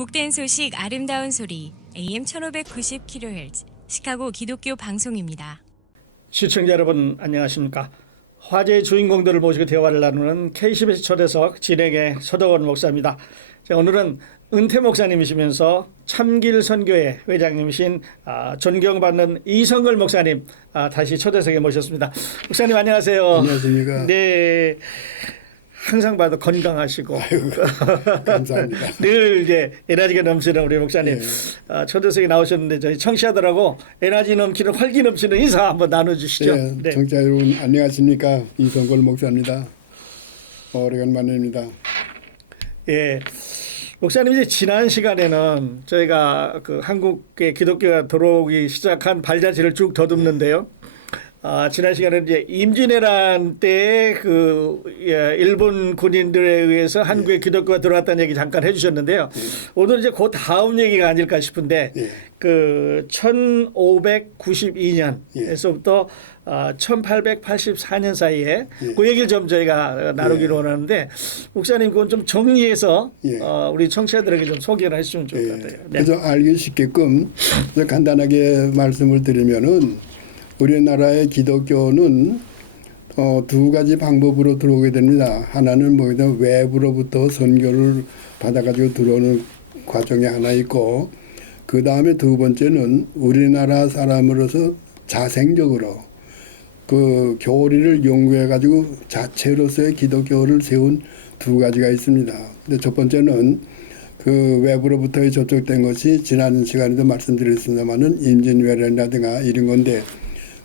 복된 소식 아름다운 소리 AM 1590kHz 시카고 기독교 방송입니다. 시청자 여러분 안녕하십니까. 화제의 주인공들을 모시고 대화를 나누는 KCBS 초대석 진행의 서덕원 목사입니다. 자, 오늘은 은퇴 목사님이시면서 참길 선교회 회장님이신 존경받는 이성걸 목사님 다시 초대석에 모셨습니다. 목사님 안녕하세요. 안녕하십니까. 네. 항상 봐도 건강하시고 감사합니다. 늘 이제 에너지가 넘치는 우리 목사님 초대석에 나오셨는데 저희 청취하더라고 에너지 넘치는 활기 넘치는 인사 한번 나눠주시죠. 네. 청취자 여러분 안녕하십니까. 이성걸 목사입니다. 오래간만입니다. 예, 목사님 이제 지난 시간에는 저희가 그 한국의 기독교가 들어오기 시작한 발자취를 쭉 더듬는데요. 지난 시간에 이제 임진왜란 때에 그 일본 군인들에 의해서 한국에 기독교가 들어왔다는 얘기 잠깐 해주셨는데요. 오늘 이제 그 다음 얘기가 아닐까 싶은데 그 1592년에서부터 1884년 사이에 그 얘기를 좀 저희가 나누기로 원하는데 목사님 그건 좀 정리해서 우리 청취자들에게 좀 소개를 해주시면 좋을 것 같아요. 네. 그래서 알기 쉽게끔 간단하게 말씀을 드리면은 우리나라의 기독교는 두 가지 방법으로 들어오게 됩니다. 하나는 뭐냐면 외부로부터 선교를 받아가지고 들어오는 과정이 하나 있고, 그 다음에 두 번째는 우리나라 사람으로서 자생적으로 그 교리를 연구해가지고 자체로서의 기독교를 세운 두 가지가 있습니다. 근데 첫 번째는 그 외부로부터의 접촉된 것이 지난 시간에도 말씀드렸습니다만은 임진왜란이라든가 이런 건데,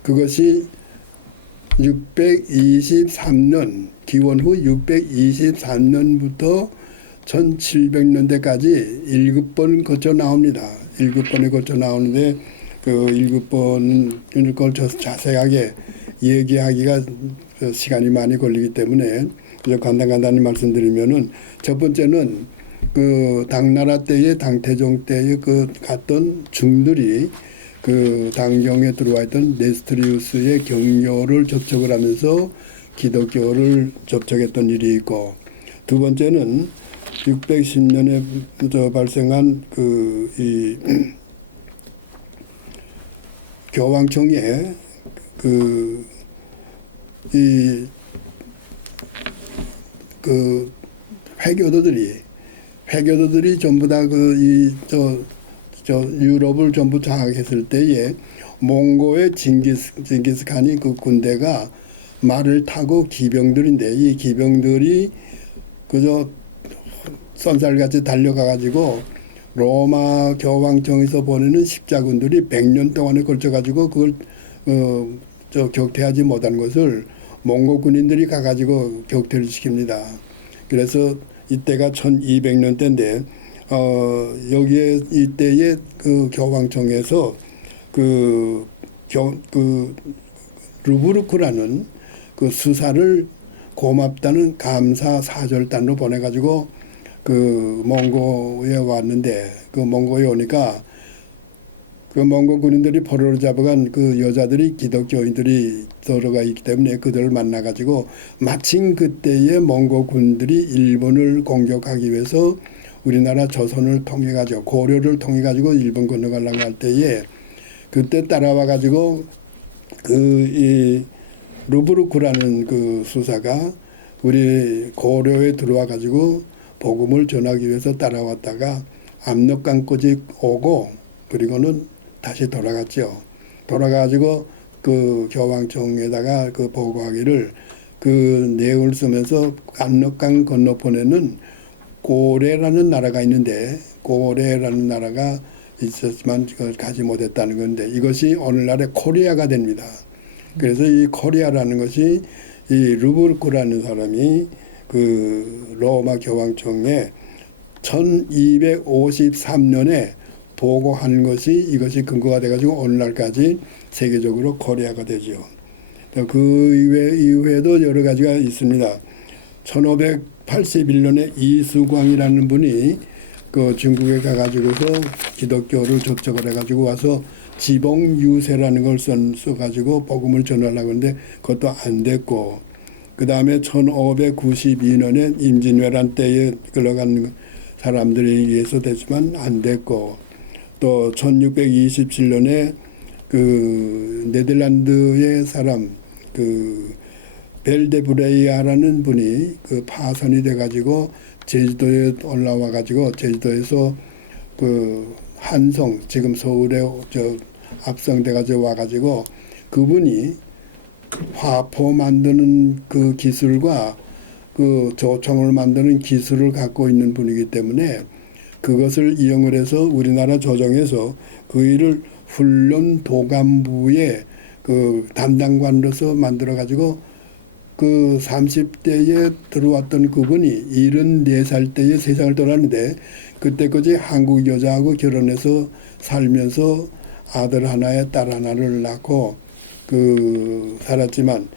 그것이 623년 기원 후 623년부터 1700년대까지 7번 거쳐 나옵니다. 7번에 거쳐 나오는데 그 7번을 걸쳐서 자세하게 얘기하기가 시간이 많이 걸리기 때문에 그래서 간단히 말씀드리면은 첫 번째는 그 당나라 때의 당태종 때의 그 갔던 중들이 그 당경에 들어와 있던 네스트리우스의 경로를 접촉을 하면서 기독교를 접촉했던 일이 있고, 두 번째는 610년에 발생한 그 이 교황청에 그 회교도들이 전부 다 유럽을 전부 장악했을 때에 몽고의 징기스칸이 그 군대가 말을 타고 기병들인데 이 기병들이 그저 쏜살같이 달려가가지고 로마 교황청에서 보내는 십자군들이 100년 동안에 걸쳐가지고 그걸 격퇴하지 못한 것을 몽고 군인들이 가가지고 격퇴를 시킵니다. 그래서 이때가 1200년대인데 여기에 이때의 그 교황청에서 그 루브르크라는 그 수사를 고맙다는 감사 사절단으로 보내가지고 그 몽고에 왔는데, 그 몽고에 오니까 그 몽고 군인들이 포로로 잡아간 그 여자들이 기독교인들이 들어가 있기 때문에 그들을 만나가지고 마침 그때의 몽고 군들이 일본을 공격하기 위해서 우리나라 조선을 통해 가지고 고려를 통해 가지고 일본 건너가려고 할 때에 그때 따라와 가지고 이 루브르크라는 그 수사가 우리 고려에 들어와 가지고 복음을 전하기 위해서 따라왔다가 압록강까지 오고 그리고는 다시 돌아갔죠. 돌아가지고 그 교황청에다가 그 보고하기를 그 내용을 쓰면서 압록강 건너편에는 고레라는 나라가 있는데 고레라는 나라가 있었지만 가지 못했다는 건데 이것이 오늘날의 코리아가 됩니다. 그래서 이 코리아라는 것이 이 루브르크라는 사람이 그 로마 교황청에 1253년에 보고한 것이 이것이 근거가 돼가지고 오늘날까지 세계적으로 코리아가 되죠. 그 이외에도 여러 가지가 있습니다. 1581년에 이수광이라는 분이 그 중국에 가가지고서 기독교를 접촉을 해가지고 와서 지봉유세라는 걸 써가지고 복음을 전하려고 하는데 그것도 안 됐고, 그 다음에 1592년에 임진왜란 때에 끌려간 사람들에 의해서 됐지만 안 됐고 또 1627년에 그 네덜란드의 사람 그 벨데브레이아라는 분이 그 파선이 돼가지고 제주도에 올라와 가지고 제주도에서 그 한성 지금 서울에 저 압성돼 가지고 와 가지고 그분이 화포 만드는 그 기술과 그 조총을 만드는 기술을 갖고 있는 분이기 때문에 그것을 이용을 해서 우리나라 조정에서 그 일을 훈련 도감부의 그 담당관으로서 만들어 가지고 그 30대에 들어왔던 그분이 74살 때에 세상을 떠났는데 그때까지 한국 여자하고 결혼해서 살면서 아들 하나에 딸 하나를 낳고 그 살았지만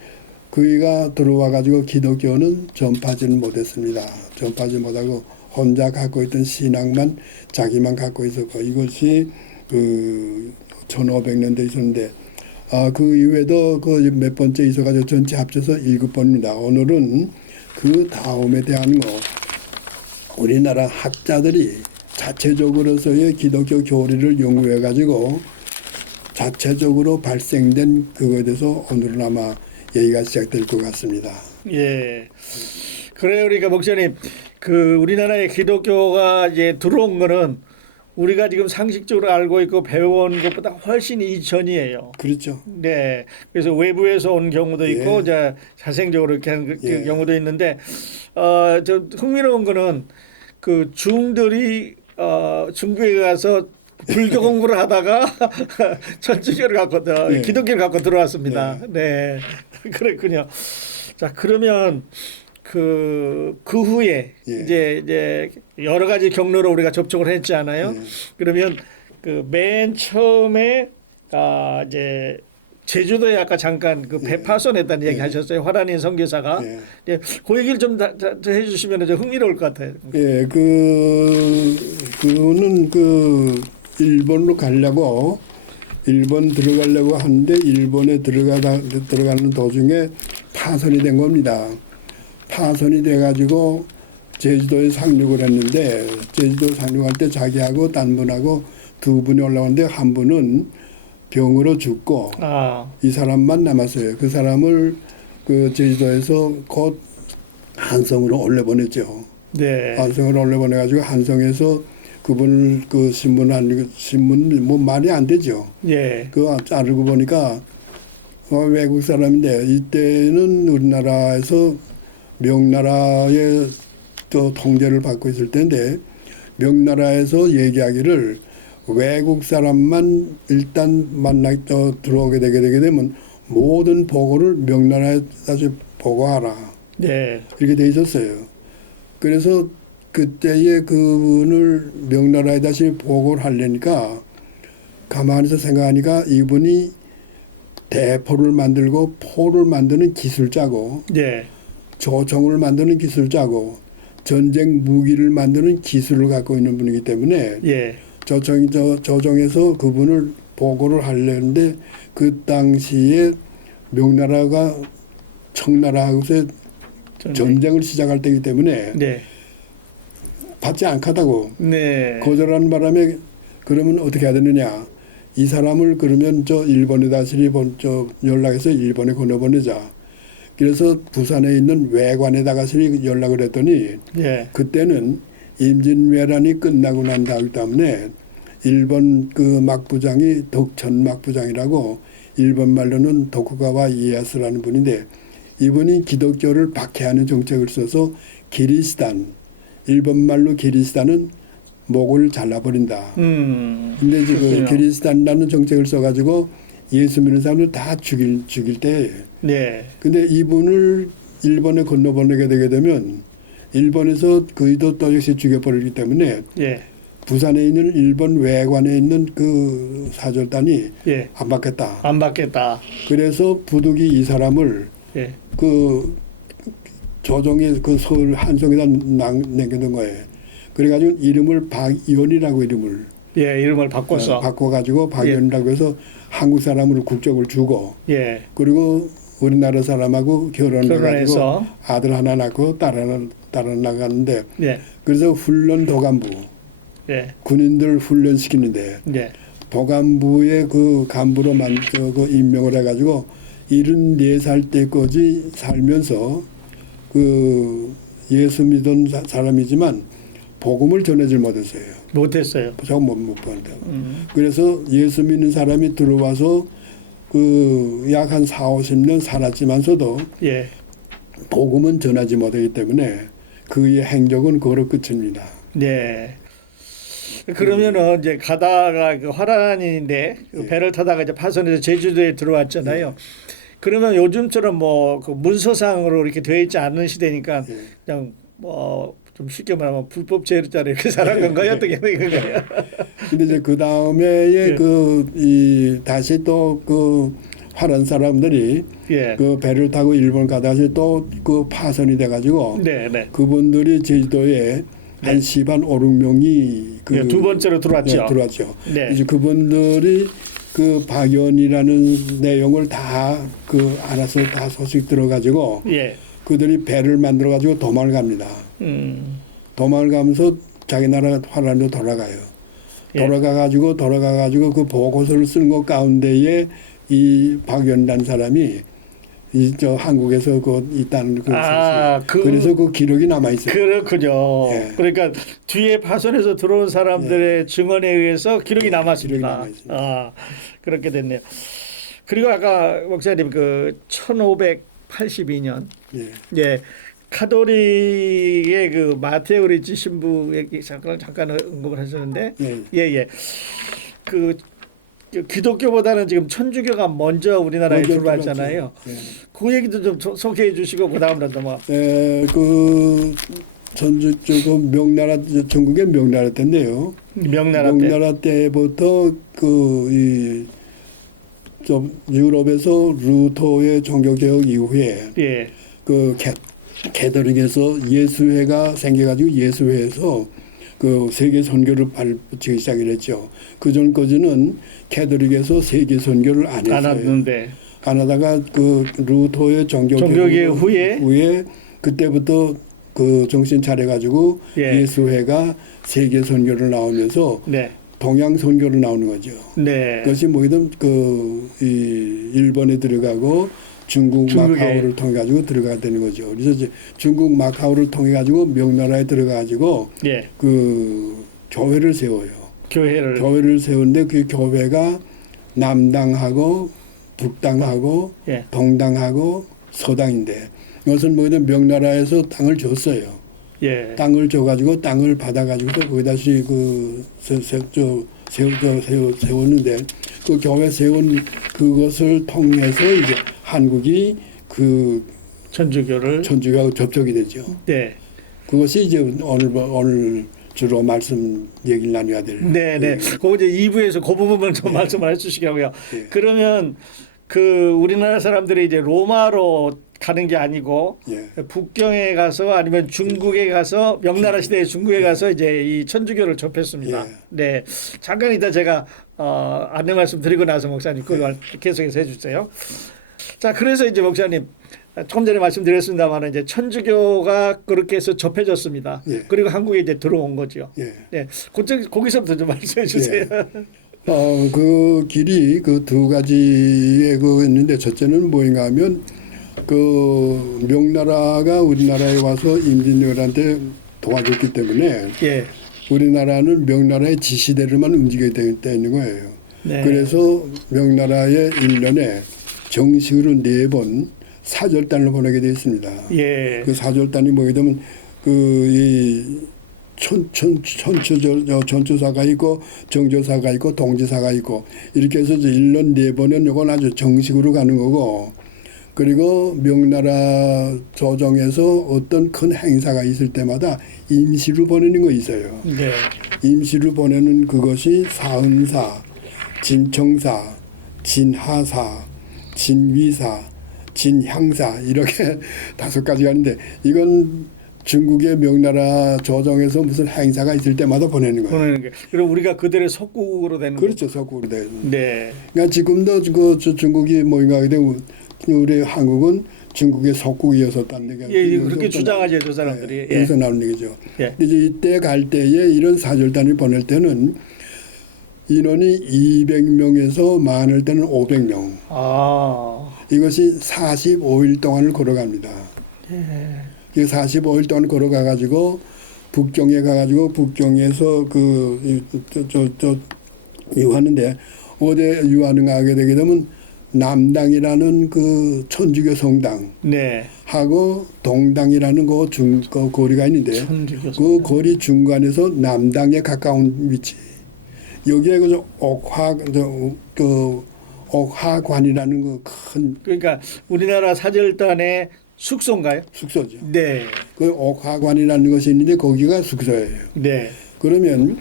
그이가 들어와 가지고 기독교는 전파지는 못했습니다. 전파지 못하고 혼자 갖고 있던 신앙만 자기만 갖고 있었고 이것이 그 1500년대 있었는데 그 이후에도 그 몇 번째 있어가지고 전체 합쳐서 7번입니다. 오늘은 그 다음에 대한 거 우리나라 학자들이 자체적으로서의 기독교 교리를 연구해가지고 자체적으로 발생된 그거에 대해서 오늘은 아마 얘기가 시작될 것 같습니다. 예. 그래요. 그러니까 목사님, 그 우리나라에 기독교가 이제 들어온 거는 우리가 지금 상식적으로 알고 있고 배워온 것보다 훨씬 이전이에요. 그렇죠. 네. 그래서 외부에서 온 경우도 있고, 예. 자생적으로 이렇게 하는 예. 경우도 있는데, 저 흥미로운 거는 그 중들이 중국에 가서 불교 공부를 하다가 천주교를 갖고 예. 기독교를 갖고 들어왔습니다. 네. 그랬군요. 자, 그러면 그 후에 예. 이제 여러 가지 경로로 우리가 접촉을 했잖아요. 예. 그러면 그 맨 처음에 이제 제주도에 아까 잠깐 그 배파선했다는 얘기 하셨어요. 화란인 선교사가. 예. 예. 그 얘기를 좀 해주시면 좀 흥미로울 것 같아요. 예, 그는 그 일본으로 가려고 일본 들어가려고 하는데 일본에 들어가는 도중에 파선이 된 겁니다. 파선이 돼가지고 제주도에 상륙을 했는데 제주도 상륙할 때 자기하고 딴 분하고 두 분이 올라왔는데 한 분은 병으로 죽고 이 사람만 남았어요. 그 사람을 그 제주도에서 곧 한성으로 올려보냈죠. 네. 한성으로 올려보내가지고 한성에서 그분을 그 신문 뭐 말이 안 되죠. 예. 그거 자르고 보니까 외국 사람인데 이때는 우리나라에서 명나라의 또 통제를 받고 있을 텐데 명나라에서 얘기하기를 외국 사람만 일단 들어오게 되게 되면 모든 보고를 명나라에 다시 보고하라. 네. 이렇게 돼 있었어요. 그래서 그때의 그분을 명나라에 다시 보고를 하려니까 가만히서 생각하니까 이분이 대포를 만들고 포를 만드는 기술자고 네. 조총을 만드는 기술자고 전쟁 무기를 만드는 기술을 갖고 있는 분이기 때문에 예. 조정에서 그분을 보고를 하려는데 그 당시에 명나라가 청나라하고서 전쟁을 시작할 때이기 때문에 네. 받지 않겠다고 네. 거절하는 바람에 그러면 어떻게 해야 되느냐. 이 사람을 그러면 저 일본에 다시 연락해서 일본에 건너보내자. 그래서 부산에 있는 외관에다가 연락을 했더니 예. 그때는 임진왜란이 끝나고 난 다음 때문에 일본 그 막부장이 덕천 막부장이라고 일본 말로는 도쿠가와 이에야스라는 분인데 이분이 기독교를 박해하는 정책을 써서 기리시단 일본 말로 기리시단은 목을 잘라버린다. 근데 지금 기리시단이라는 정책을 써가지고 예수 믿는 사람들 다 죽일 때예요. 네. 근데 이분을 일본에 건너보내게 되게 되면 일본에서 그이도 또 역시 죽여버리기 때문에 예. 부산에 있는 일본 외관에 있는 그 사절단이 예. 안 받겠다. 안 받겠다. 그래서 부득이 이 사람을 예. 그 조정의 그 서울 한성에다 남겨둔 거예요. 그래가지고 이름을 박이원이라고 이름을 예. 이름을 바꿨어. 바꿔가지고 박이원이라고 해서 한국 사람으로 국적을 주고 예. 그리고 우리나라 사람하고 결혼해가지고 결혼해서 아들 하나 낳고 딸 하나 따라 나가는데 예. 그래서 훈련 도간부 예. 군인들 훈련시키는데 예. 도간부의 그 간부로 그 임명을 해가지고 74살 때까지 살면서 그 예수 믿은 사람이지만 복음을 전하지 못했어요. 못했어요. 저거 못 본다. 그래서 예수 믿는 사람이 들어와서 그 약 한 4, 50년 살았지만서도 예. 복음은 전하지 못하기 때문에 그의 행적은 그로 끝입니다. 네. 그러면은 이제 가다가 그 화란인데 그 배를 타다가 이제 파손해서 제주도에 들어왔잖아요. 그러면 요즘처럼 뭐 그 문서상으로 이렇게 되어 있지 않은 시대니까 그냥 뭐 좀 쉽게 말하면 불법 제도자로 이렇게 살아간 건가요? 어떻게 된 건가요? 근데 이제 그 다음에 예. 다시 또 그 화란 사람들이 예. 그 배를 타고 일본 가다시 또 그 파손이 돼가지고 네, 네. 그분들이 제주도에 한 10한 5, 6명이 예, 두 번째로 들어왔죠. 네, 들어왔죠. 네. 이제 그분들이 그 박연이라는 내용을 다 그 알아서 다 소식 들어가지고 예. 그들이 배를 만들어 가지고 도망을 갑니다. 도망을 가면서 자기 나라 화란으로 돌아가요. 예. 돌아가 가지고 그 보고서를 쓴 것 가운데에 이 박연이라는 사람이 이 저 한국에서 그 있다는 그 사실. 그래서 그 기록이 남아 있어요. 그렇군요. 예. 그러니까 뒤에 파손해서 들어온 사람들의 증언에 의해서 기록이 남았습니다. 기록이 남아있습니다. 아, 그렇게 됐네요. 그리고 아까 목사님 그 1582년 예. 예. 카톨릭의 그 마테오 리치 신부 얘기 잠깐 언급을 하셨는데 예. 그 기독교보다는 지금 천주교가 먼저 우리나라에 들어왔잖아요. 예. 그 얘기도 좀 소개해 주시고 그다음으로 넘어. 그 전주 명나라 전국의 명나라 때인데요. 명나라 때. 때부터 좀 유럽에서 루터의 종교 개혁 이후에 예. 그 캐더릭에서 예수회가 생겨가지고 예수회에서 그 세계 선교를 발붙이기 시작했죠. 그 전까지는 캐더릭에서 세계 선교를 안 했어요. 안 왔는데. 안 하다가 그 루터의 종교 개혁 후에 그때부터 그 정신 차려가지고 예. 예수회가 세계 선교를 나오면서 네. 동양 선교를 나오는 거죠. 네. 그것이 뭐든 이 일본에 들어가고 중국 마카오를 통해 가지고 들어가야 되는 거죠. 그래서 이제 중국 마카오를 통해 가지고 명나라에 들어가 가지고 예. 그 교회를 세워요. 교회를 세우는데 그 교회가 남당하고 북당하고 예. 동당하고 서당인데 이것은 뭐든 명나라에서 땅을 줬어요. 예. 땅을 줘가지고 땅을 받아가지고서 거기다시 세웠는데 그 교회 세운 그것을 통해서 이제 한국이 그 천주교하고 접촉이 되죠. 네. 그것이 이제 오늘 주로 말씀 얘기를 나눠야 될. 네네. 그거 이제 2부에서 그 부분만 좀 말씀을 해주시기 하고요. 네. 그러면 그 우리나라 사람들이 이제 로마로 가는 게 아니고 예. 북경에 가서 아니면 중국에 가서 명나라 시대의 중국에 가서 이제 이 천주교를 접했습니다. 예. 네. 잠깐 이따 제가 안내 말씀 드리고 나서 목사님 그걸 계속해서 해주세요. 자, 그래서 이제 목사님 조금 전에 말씀드렸습니다만 이제 천주교가 그렇게 해서 접해졌습니다. 예. 그리고 한국에 이제 들어온 거죠. 예. 네, 거기서부터 좀 말씀해 주세요. 그 길이 그 두 가지의 그 있는데 첫째는 뭐인가 하면 그 명나라가 우리나라에 와서 임진왜란때 도와줬기 때문에 예. 우리나라는 명나라의 지시대로만 움직여야 되는 거예요. 네. 그래서 명나라에 1년에 정식으로 4번 사절단을 보내게 되어 있습니다. 예. 그 사절단이 뭐게 되면 이 천주사가 있고 정조사가 있고 동지사가 있고 이렇게 해서 1년 4번은 이건 아주 정식으로 가는 거고 그리고 명나라 조정에서 어떤 큰 행사가 있을 때마다 임시로 보내는 거 있어요. 네. 임시로 보내는 그것이 사은사, 진청사, 진하사, 진위사, 진향사 이렇게 5가지가 있는데 이건 중국의 명나라 조정에서 무슨 행사가 있을 때마다 보내는 거예요. 보내는 게. 그럼 우리가 그들의 속국으로 되는 그렇죠, 속국으로 되는. 네. 그러니까 지금도 그 중국이 뭐인가 근데 우리 한국은 중국의 속국이었었다는 얘기가 예, 그렇게 주장하죠, 저 사람들이. 예. 여기서 나오는 얘기죠. 예. 이제 이때 갈 때에 이런 사절단을 보낼 때는 인원이 200명에서 많을 때는 500명. 아, 이것이 45일 동안을 걸어갑니다. 이 45일 동안 걸어가 가지고 북경에 가가지고 북경에서 유하는데 어디 유하는 가게 되게 되면 남당이라는 그 천주교 성당 네. 하고 동당이라는 그 거리가 있는데 천주교 그 거리 중간에서 남당에 가까운 위치 여기에 그 옥하관이라는 그 큰 그러니까 우리나라 사절단의 숙소인가요? 숙소죠. 네. 그 옥하관이라는 것이 있는데 거기가 숙소예요. 네. 그러면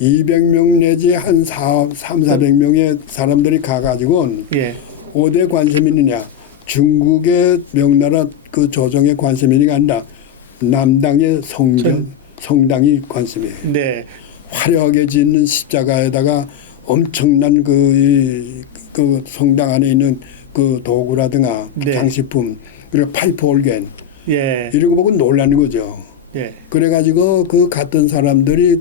200명 내지 한 400명의 사람들이 가가지고 예. 어디에 관심이 있느냐. 중국의 명나라 그 조정에 관심이 있는 게 아니라 남당의 성당이 관심이에요. 네. 화려하게 짓는 십자가에다가 엄청난 그 성당 안에 있는 그 도구라든가 네. 장식품 그리고 파이프 올겐 예. 이런 거 보고 놀라는 거죠. 예. 그래가지고 그 갔던 사람들이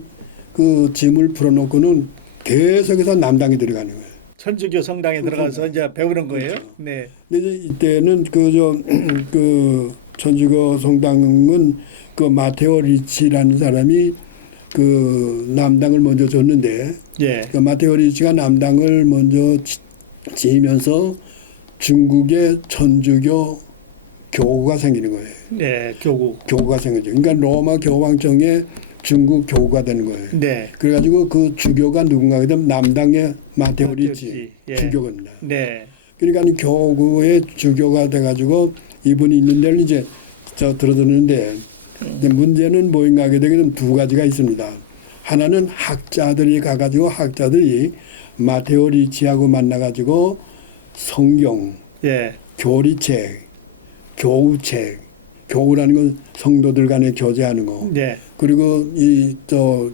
그 짐을 풀어놓고는 계속해서 남당에 들어가는 거예요. 천주교 성당에 들어가서 이제 배우는 거예요. 네. 근데 이제 이때는 그 천주교 성당은 그 마테오 리치라는 사람이 그 남당을 먼저 줬는데 예. 그 마테오 리치가 남당을 먼저 지으면서 중국의 천주교 교구가 생기는 거예요. 네. 교구. 교구가 생기죠. 그러니까 로마 교황청의 중국 교구가 되는 거예요. 네. 그래가지고 그 주교가 누군가 하면 남당의 마테오 리치 마테오 리치. 예. 주교입니다. 네. 그러니까 교구의 주교가 돼가지고 이분이 있는 데를 이제 들어드는데 문제는 뭐인가 하게 되게 되면 두 가지가 있습니다. 하나는 학자들이 가가지고 학자들이 마테오 리치하고 만나가지고 성경, 예. 교리책, 교우책, 교우라는 건 성도들 간에 교제하는 거. 네. 그리고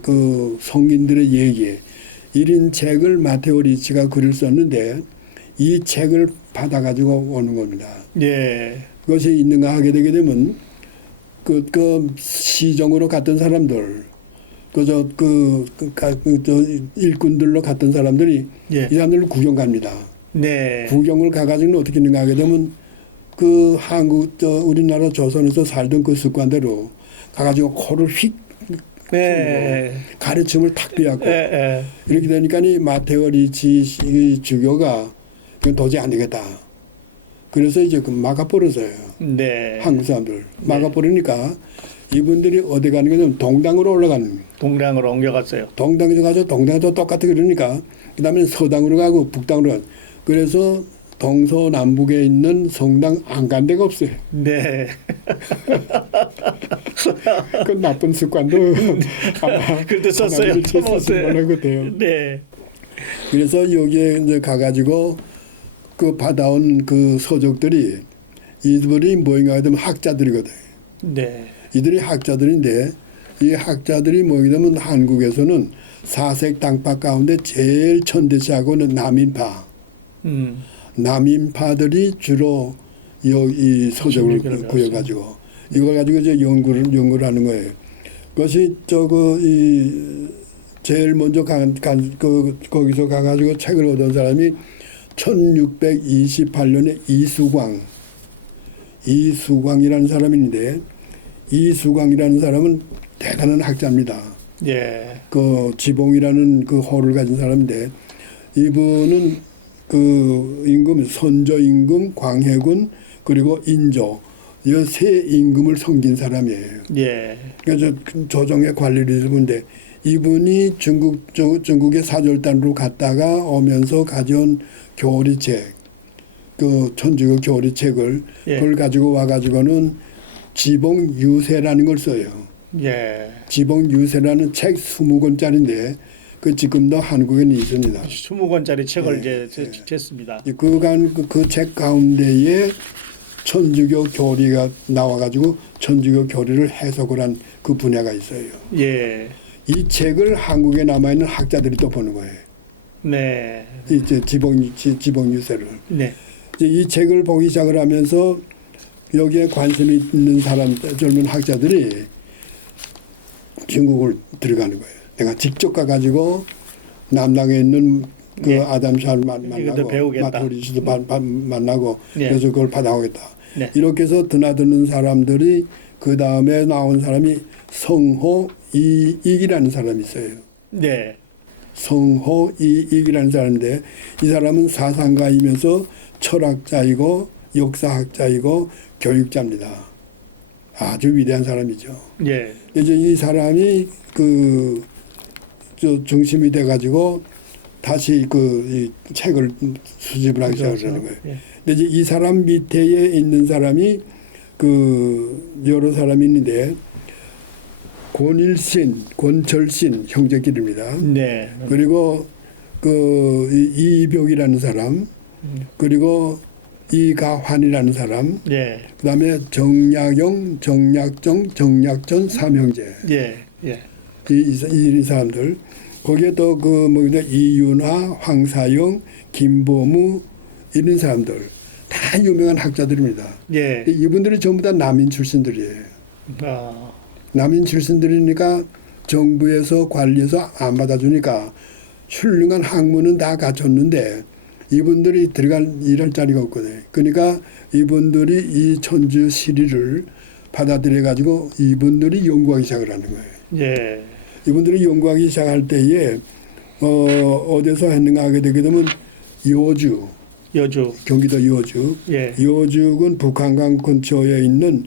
그 성인들의 얘기 이런 책을 마테오 리치가 글을 썼는데 이 책을 받아가지고 오는 겁니다. 예. 그것이 있는가 하게 되게 되면 그 시정으로 갔던 사람들 일꾼들로 갔던 사람들이 예. 이 사람들을 구경 갑니다. 네. 구경을 가가지고 어떻게 있는가 하게 되면 그 우리나라 조선에서 살던 그 습관대로 가가지고 코를 휙 네. 가르침을 탁 비었고 예. 이렇게 되니까 이 마테오 리치 주교가 이건 도저히 안 되겠다. 그래서 이제 그 막아버렸어요. 네. 한국 사람들 막아버리니까 이분들이 어디 가는 거냐면 동당으로 올라가는 거예요. 동량으로 옮겨갔어요. 동당에서 가서 동당도 똑같아 그러니까 그다음에 서당으로 가고 북당으로 가고 그래서 동서남북에 있는 성당 안 간 데가 없어요. 네. 그 나쁜 습관도 아마 그래도 썼어요. 처먹었어요. 같아요. 네. 그래서 여기에 이제 가가지고 그 받아온 그 서적들이 이들이 뭐인가 하면 학자들이거든. 네. 이들이 학자들인데 이 학자들이 뭐게 되면 한국에서는 사색 당파 가운데 제일 천대시하고는 남인파. 남인파들이 주로 이 서적을 구해가지고 이걸 가지고 이제 연구를 하는 거예요. 그것이 제일 먼저 거기서 가가지고 책을 얻은 사람이 1628년에 이수광이라는 사람인데 이수광이라는 사람은 대단한 학자입니다. 예. 그 지봉이라는 그 호를 가진 사람인데 이분은 그 임금 선조 임금, 광해군 그리고 인조 이 세 임금을 섬긴 사람이에요. 예. 그래서 조정의 관리를 해주는데 이분이 중국의 사절단으로 갔다가 오면서 가져온 교리책, 그 천주교 교리책을 예. 그걸 가지고 와가지고는 지봉유세라는 걸 써요. 예. 지봉유세라는 책 20권짜리인데 그 지금도 한국에는 있습니다. 20권짜리 책을 네, 이제 쳤습니다. 그 책 가운데에 천주교 교리가 나와가지고 천주교 교리를 해석을 한 그 분야가 있어요. 예. 이 책을 한국에 남아있는 학자들이 또 보는 거예요. 네. 이제 지봉유세를. 네. 이제 이 책을 보기 시작을 하면서 여기에 관심이 있는 사람, 젊은 학자들이 중국을 들어가는 거예요. 내가 직접 가가지고 남당에 있는 그 예. 아담샤를 이것도 만나고 배우겠다. 마토리스도 만나고 예. 그래서 그걸 받아오겠다. 네. 이렇게 해서 드나드는 사람들이 그 다음에 나온 사람이 성호 이익이라는 사람이 있어요. 네. 성호 이익이라는 사람인데 이 사람은 사상가이면서 철학자이고 역사학자이고 교육자입니다. 아주 위대한 사람이죠. 예. 이제 이 사람이 중심이 돼가지고 다시 이 책을 수집을 하기 시작하는 거예요. 예. 근데 이제 이 사람 밑에 있는 사람이 여러 사람이 있는데 권일신, 권철신 형제끼리입니다. 네. 그리고 이벽이라는 사람, 그리고 이가환이라는 사람, 예. 그다음에 정약용, 정약정, 정약전 삼형제. 예. 예. 이 사람들. 거기에 또 이윤화, 황사영, 김보무 이런 사람들 다 유명한 학자들입니다. 예. 이분들이 전부 다 남인 출신들이에요. 아. 남인 출신들이니까 정부에서 관리해서 안 받아주니까 훌륭한 학문은 다 갖췄는데 이분들이 일할 자리가 없거든요. 그러니까 이분들이 이 천주 시리를 받아들여 가지고 이분들이 연구하기 시작을 하는 거예요. 예. 이분들이 연구하기 시작할 때에 어디서 했는가 하게 되게 되면 여주, 경기도 여주, 예. 여주군 북한강 근처에 있는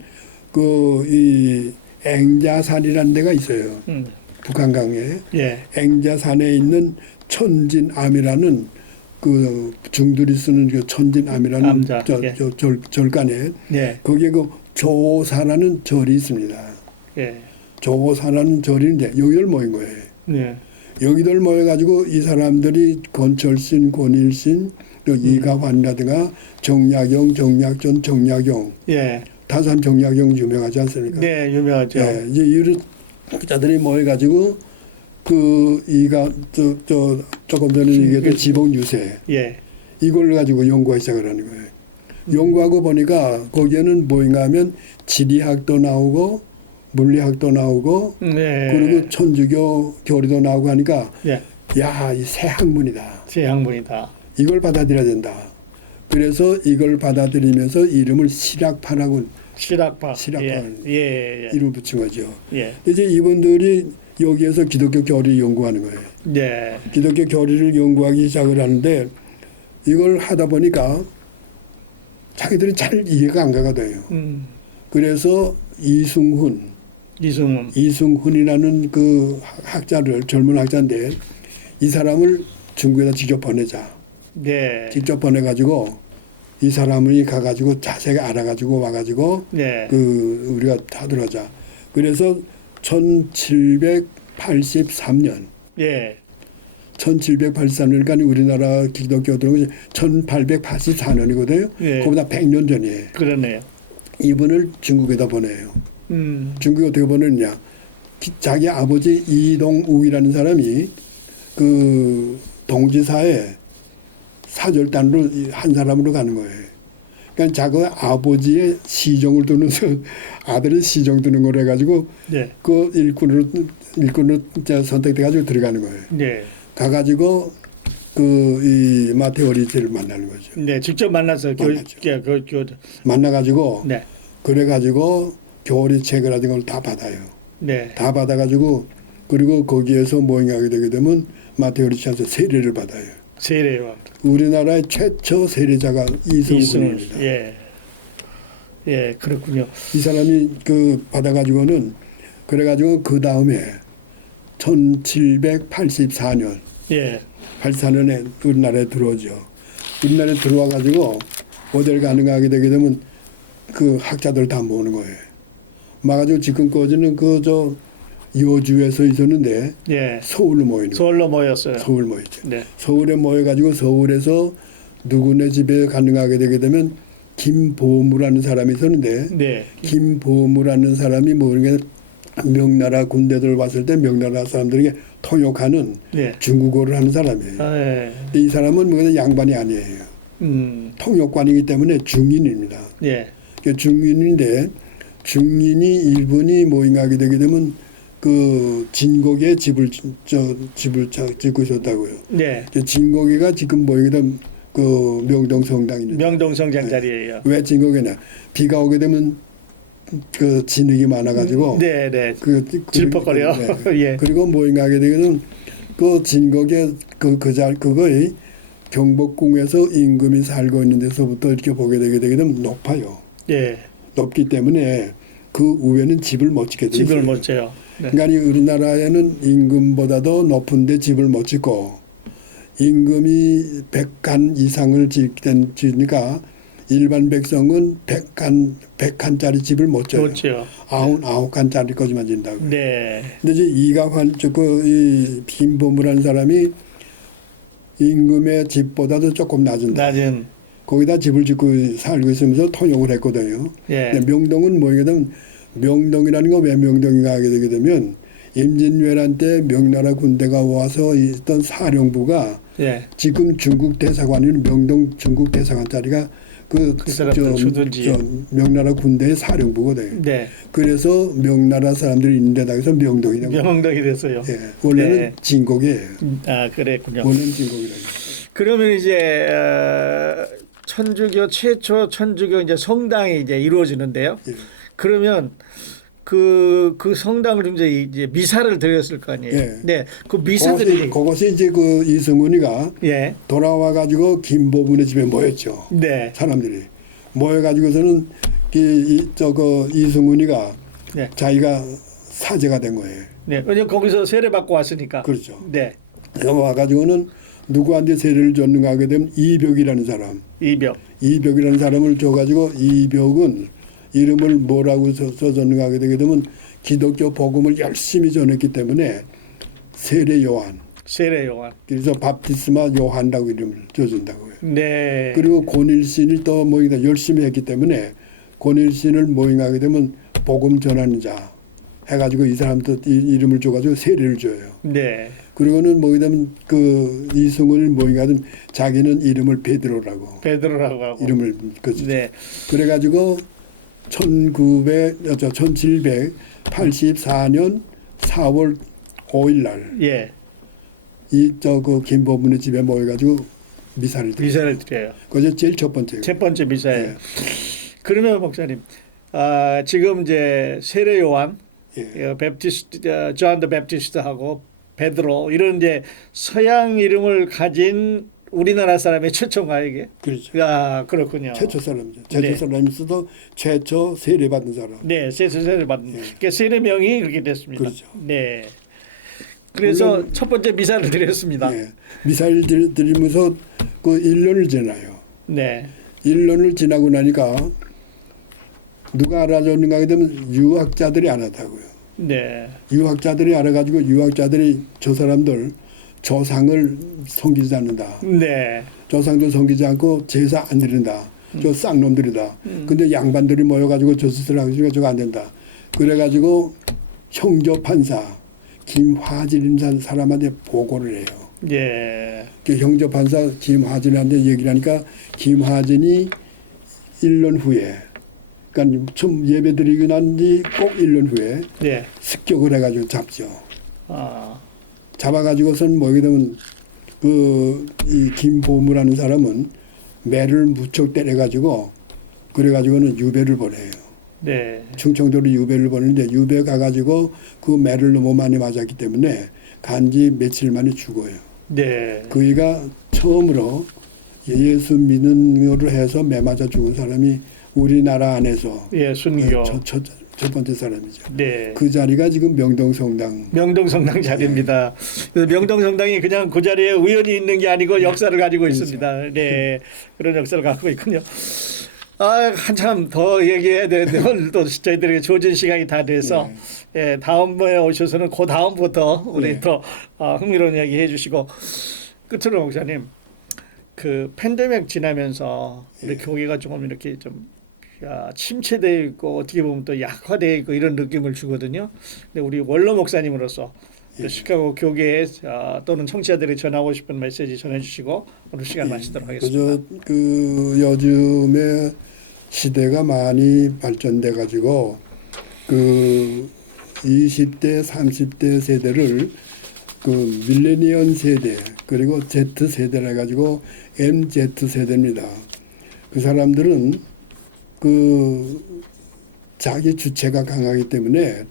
이 앵자산이라는 데가 있어요. 북한강에 예. 앵자산에 있는 천진암이라는 중들이 쓰는 천진암이라는 암자, 예. 절간에 예. 거기에 조사라는 절이 있습니다. 예. 조사라는 절인데 여기들 모인 거예요. 예. 여기들 모여가지고 이 사람들이 권철신, 권일신, 또 이가환이라든가 정약용, 정약전, 정약용, 예. 다산 정약용 유명하지 않습니까? 네, 유명하죠. 예, 이제 이런 자들이 모여가지고 조금 전에 얘기했던 지붕 유세 예. 이걸 가지고 연구하기 시작을 하는 거예요. 연구하고 보니까 거기에는 뭐인가 하면 지리학도 나오고 물리학도 나오고 네. 그리고 천주교 교리도 나오고 하니까 예. 야, 이 새 학문이다. 제 학문이다. 이걸 받아들여야 된다. 그래서 이걸 받아들이면서 이름을 실학파라고 실학파. 실학파. 예. 예. 이름을 붙인 거죠. 예. 이제 이분들이 여기에서 기독교 교리를 연구하는 거예요. 예. 기독교 교리를 연구하기 시작을 하는데 이걸 하다 보니까 자기들이 잘 이해가 안 가가 돼요. 그래서 이승훈이라는 학자를 젊은 학자인데 이 사람을 중국에다 직접 보내자. 네. 직접 보내가지고 이 사람이 가가지고 자세히 알아가지고 와가지고 네. 우리가 하도록 하자. 그래서 1783년 예. 1783년까지 우리나라 기독교 들어온 1884년이거든요. 예. 그보다 100년 전이에요. 그러네요. 이분을 중국에다 보내요. 중국에 어떻게 보내느냐. 자기 아버지 이동욱이라는 사람이 동지사에 사절단으로 한 사람으로 가는 거예요. 그러니까 자기 아버지의 시정을 두는 아들의 시정 두는 걸 해가지고 네. 그 일꾼으로 선택돼가지고 들어가는 거예요. 네. 가가지고 이 마테오 리치를 만나는 거죠. 네. 직접 만나서 만나가지고 네. 그래가지고 교리 책이라든 걸 다 받아요. 네. 다 받아가지고 그리고 거기에서 모임하게 되게 되면 마테오 리치한테 세례를 받아요. 세례와 우리나라의 최초 세례자가 이승훈입니다. 예. 예, 그렇군요. 이 사람이 받아가지고는 그래가지고 그 다음에 1784년 예. 84년에 우리나라에 들어오죠. 우리나라에 들어와 가지고 어딜 가는가 하게 되게 되면 학자들 다 모으는 거예요. 막아지고 지금까지는 여주에서 있었는데 예. 서울로 모이는 거예요. 서울로 모였어요. 서울 모였죠. 네. 서울에 모여가지고 서울에서 누구네 집에 가는가 하게 되게 되면 김보무라는 사람이 있었는데 네. 김보무라는 사람이 모르는 게 명나라 군대들 왔을 때 명나라 사람들에게 통역하는 네. 중국어를 하는 사람이에요. 예. 근데 이 사람은 양반이 아니에요. 통역관이기 때문에 중인입니다. 예. 중인인데 중인이 일본이 모임하게 되게 되면 그 진곡에 집을 짓고 있었다고요. 네. 진곡이가 지금 모이게 되면 그 명동 성당입니다. 명동 성장 자리예요. 왜 진곡이냐? 비가 오게 되면 그 진흙이 많아가지고 네, 네. 그 질퍽거려. 예. 그리고 모임하게 되면은 그 진곡에 그거의 경복궁에서 임금이 살고 있는 데서부터 이렇게 보게 되게 되면 높아요. 예. 높기 때문에 그 위에는 집을 못 짓게 돼요. 집을 못 져요. 네. 그러니까 우리나라에는 임금보다도 높은데 집을 못 짓고 임금이 100칸 이상을 짓니까 일반 백성은 100칸짜리 집을 못 져요. 못 져요. 99칸짜리 거지만 진다고. 네. 근데 이제 이가환 이 김보무라는 사람이 임금의 집보다도 조금 낮은. 거기다 집을 짓고 살고 있으면서 통역을 했거든요. 예. 근데 명동은 뭐게 되면 명동이라는 거 왜 명동인가 하게 되게 되면 임진왜란 때 명나라 군대가 와서 있던 사령부가 예. 지금 중국 대사관인 명동 중국 대사관 자리가 그 사람들 주둔지. 명나라 군대의 사령부거든요. 네. 그래서 명나라 사람들이 있는 데다 해서 명동이라고. 명동이 됐어요. 예, 원래는 네. 진곡이에요. 아, 그랬군요. 원래는 진곡이라고. 그러면 이제 천주교 최초 천주교 이제 성당이 이제 이루어지는데요. 예. 그러면 그 성당을 좀 이제 미사를 드렸을 거 아니에요. 예. 네. 그 미사들이 그것이 이제 그 이승훈이가 예. 돌아와 가지고 김보분의 집에 모였죠. 네. 사람들이 모여 가지고서는 이승훈이가 네. 자기가 사제가 된 거예요. 네. 왜냐면 거기서 세례 받고 왔으니까. 그렇죠. 네. 와 가지고는 누구한테 세례를 줬는가 하게 되면 이벽이라는 사람. 이벽이라는 사람을 줘 가지고 이벽은 이름을 뭐라고 써줬는가 하게 되게 되면 기독교 복음을 열심히 전했기 때문에 세례 요한. 세례 요한. 그래서 밥티스마 요한이라고 이름을 줘준다고요. 네. 그리고 권일신을 또 모이다 열심히 했기 때문에 권일신을 모임하게 되면 복음 전하는 자 해가지고 이 사람도 이름을 줘가지고 세례를 줘요. 네. 그리고는 모이다 되면 그 이승훈을 모임하든 자기는 이름을 베드로라고 베드로라고 하고. 이름을 그죠. 네. 그래가지고 1784년 4월 5일 날 예. 그 김보문의 집에 모여가지고 미사를 드려요. 미사를 드려요. 그게 제일 첫 번째예요. 첫 번째 미사예요. 예. 그러면 목사님, 지금 이제 세례 요한, 예. 베프티스트, 존 더 베프티스트하고 베드로 이런 이제 서양 이름을 가진 우리나라 사람의 최초인가 이게? 그렇죠. 아, 그렇군요. 최초 사람이죠. 네. 최초 사람이서도 최초 세례 받은 사람. 네, 세례를 받은. 그러니까 세례명이 그렇게 됐습니다. 그렇죠. 네. 그래서 물론- 첫 번째 미사를 드렸습니다. 예. 미사를 드리면서 그 1년을 지나요. 네. 1년을 지나고 나니까 누가 알아줬는가 하게 되면 유학자들이 알았다고요. 네. 유학자들이 알아가지고 유학자들이 저 사람들 조상을 섬기지 않는다. 네. 조상도 섬기지 않고 제사 안 드린다. 저 쌍놈들이다. 근데 양반들이 모여가지고 저 짓을 하니까 저거 안 된다. 그래가지고 형조 판사 김화진이라는 사람한테 보고를 해요. 예. 그 형조 판사 김화진한테 얘기를 하니까 김화진이 1년 후에 그러니까 처음 예배 드리고 난 뒤 꼭 1년 후에 네. 습격을 해가지고 잡죠. 아. 잡아가지고선 뭐게 되면 이 김보무라는 사람은 매를 무척 때려가지고 그래가지고는 유배를 보내요. 네. 충청도로 유배를 보내는데 유배 가가지고 그 매를 너무 많이 맞았기 때문에 간지 며칠 만에 죽어요. 네. 그이가 처음으로 예수 믿는 거로 해서 매 맞아 죽은 사람이 우리나라 안에서 예, 순교. 첫 번째 사람이죠. 네. 그 자리가 지금 명동성당. 명동성당 자리입니다. 그래서 명동성당이 그냥 그 자리에 우연히 있는 게 아니고 역사를 가지고 있습니다. 네, 그런 역사를 갖고 있군요. 한참 더 얘기해야 되는데 오늘 또 저희들에게 조진 시간이 다 돼서 예, 다음번에 오셔서는 그 다음부터 우리 또 흥미로운 이야기 해주시고 끝으로 목사님 그 팬데믹 지나면서 우리 교회가 조금 이렇게 좀 침체되어 있고 어떻게 보면 또 약화되어 있고 이런 느낌을 주거든요. 근데 우리 원로 목사님으로서 시카고 교계에 또는 청취자들이 전하고 싶은 메시지 전해주시고 오늘 시간 마치도록 하겠습니다. 그 요즘에 시대가 많이 발전돼 가지고 그 20대, 30대 세대를 그 밀레니엄 세대 그리고 Z 세대라 해가지고 MZ 세대입니다. 그 사람들은 그 자기 주체가 강하기 때문에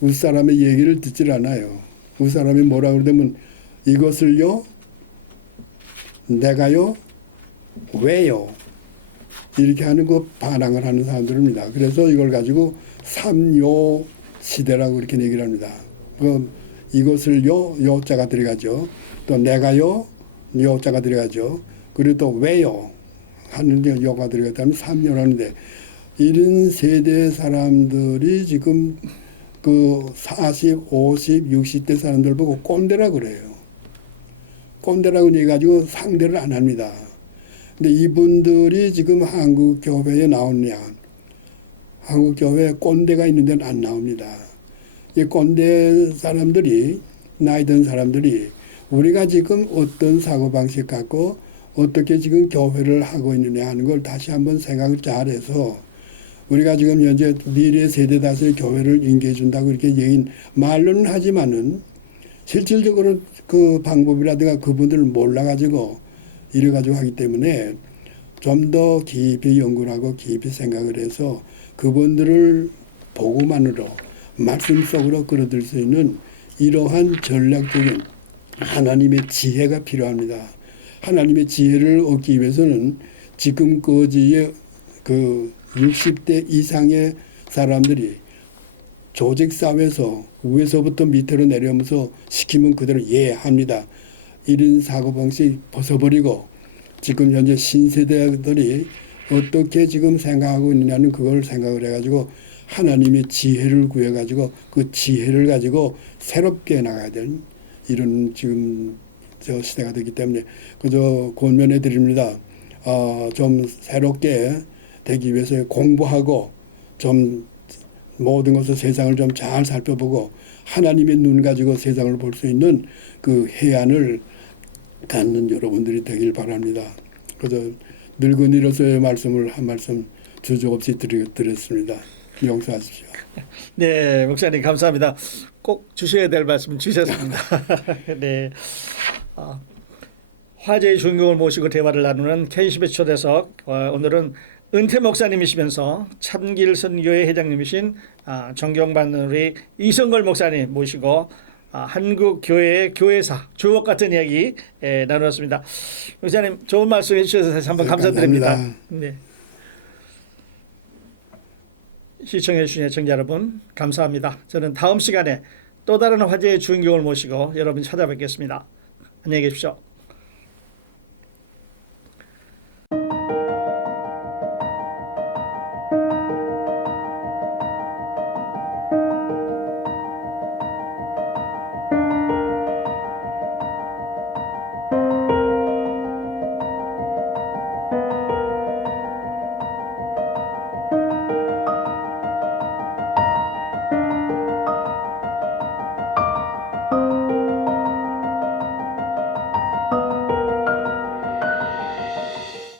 윗사람의 얘기를 듣질 않아요. 윗사람이 뭐라 그러면 이것을요, 내가요, 왜요? 이렇게 하는 그 반항을 하는 사람들입니다. 그래서 이걸 가지고 삼요 시대라고 이렇게 얘기를 합니다. 그 이것을요, 요자가 들어가죠. 또 내가요, 요자가 들어가죠. 그리고 또 왜요 하는 요가 들어갔다면 삼요라는데 이런 세대 사람들이 지금 그 40, 50, 60대 사람들 보고 꼰대라 그래요. 꼰대라고 해가지고 상대를 안 합니다. 근데 이분들이 지금 한국 교회에 나오느냐? 한국 교회에 꼰대가 있는 데는 안 나옵니다. 이 꼰대 사람들이 나이 든 사람들이 우리가 지금 어떤 사고방식 갖고 어떻게 지금 교회를 하고 있느냐 하는 걸 다시 한번 생각을 잘해서 우리가 지금 현재 미래 세대 다수의 교회를 인계해 준다고 이렇게 얘기는 말로는 하지만은 실질적으로 그 방법이라든가 그분들을 몰라가지고 이래가지고 하기 때문에 좀 더 깊이 연구를 하고 깊이 생각을 해서 그분들을 보고만으로 말씀 속으로 끌어들 수 있는 이러한 전략적인 하나님의 지혜가 필요합니다. 하나님의 지혜를 얻기 위해서는 지금까지의 그 60대 이상의 사람들이 조직사회에서 위에서부터 밑으로 내려오면서 시키면 그대로 이해합니다. 이런 사고방식 벗어버리고 지금 현재 신세대들이 어떻게 지금 생각하고 있느냐는 그걸 생각을 해가지고 하나님의 지혜를 구해가지고 그 지혜를 가지고 새롭게 나가야 되는 이런 지금 저 시대가 되기 때문에 그저 권면해 드립니다. 좀 새롭게 되기 위해서 공부하고 좀 모든 것을 세상을 좀 잘 살펴보고 하나님의 눈 가지고 세상을 볼 수 있는 그 해안을 갖는 여러분들이 되길 바랍니다. 그래서 늙은이로서의 말씀을 한 말씀 주저없이 드렸습니다. 용서하십시오. 네, 목사님 감사합니다. 꼭 주셔야 될 말씀 주셨습니다. 네, 화제의 주인공을 모시고 대화를 나누는 K10의 초대석. 오늘은 은퇴 목사님이시면서 참길 선교회 회장님이신 존경받는 우리 이성걸 목사님 모시고 한국 교회의 교회사 주옥 같은 이야기 나누었습니다. 목사님 좋은 말씀 해주셔서 다시 한번 감사드립니다. 감사합니다. 네. 시청해 주신 시청자 여러분 감사합니다. 저는 다음 시간에 또 다른 화제의 주인공을 모시고 여러분 찾아뵙겠습니다. 안녕히 계십시오.